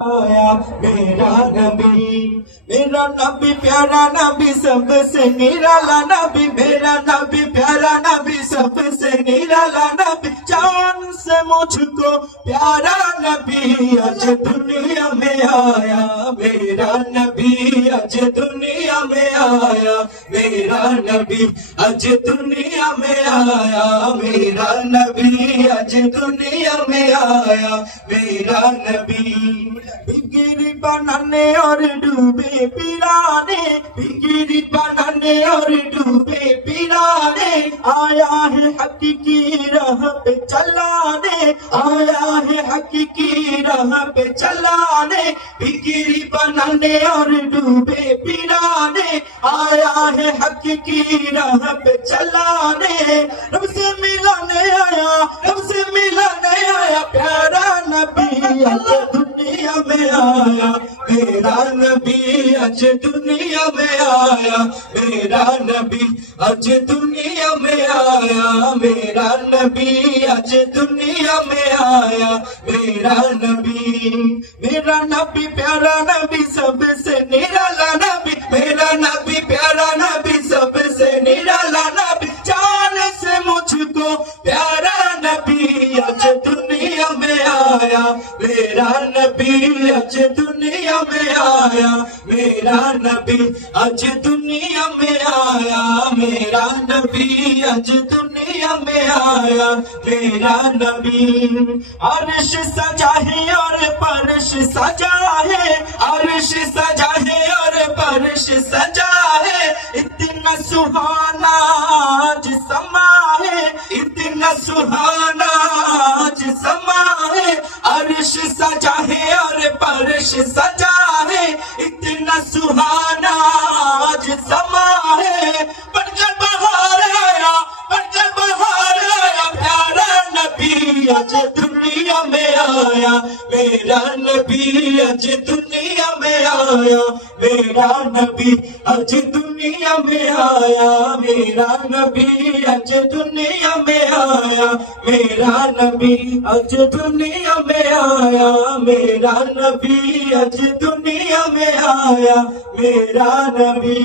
आया मेरा नबी प्यारा नबी सबसे निराला नबी, मेरा नबी प्यारा नबी सबसे निराला नबी, जान से मुझको प्यारा नबी आज दुनिया में आया, मेरा नबी आज दुनिया में आया, मेरा नबी आज दुनिया में आया, मेरा नबी आज दुनिया में आया, मेरा नबी बिगड़ी बनाने और डूबे पिलाने, बिगड़ी बनाने और डूबे पिलाने, आया है हकीकी राह पे चलाने, आया है हकीकी राह पे चलाने, बिगड़ी बनाने और डूबे पिलाने, आया है हकीकी राह पे चलाने, रब से मिलाने आया, रब से मिलाने आया, प्यारा नबी आज दुनिया में आया, मेरा नबी आज दुनिया में आया, मेरा नबी आज दुनिया में आया, मेरा नबी आज दुनिया में आया, मेरा नबी प्यारा नबी सबसे निराला नबी, मेरा नबी प्यारा नबी सबसे निराला नबी, जान से मुझको प्यारा नबी आज दुनिया में आया, मेरा नबी आज दुनिया में आया, मेरा नबी आज दुनिया में आया, मेरा नबी आज दुनिया में आया, मेरा नबी अर्श सजा है और परश सजा है, अर्श सजा है और परश सजा है, इतना सुहाना आज समा है, इतना सुहाना आज समा है, अर्श सजा है और परश सजा है, इतना सुहाना आज समा है, बढ़कर बहार आया, बढ़कर बहार आया, प्यारा नबी आज दुनिया में आया, मेरा नबी आज दुनिया में आया, मेरा नबी आज दुनिया में आया, मेरा नबी आज दुनिया में आया, मेरा नबी आज दुनिया में आया, मेरा नबी आज दुनिया में आया, मेरा नबी।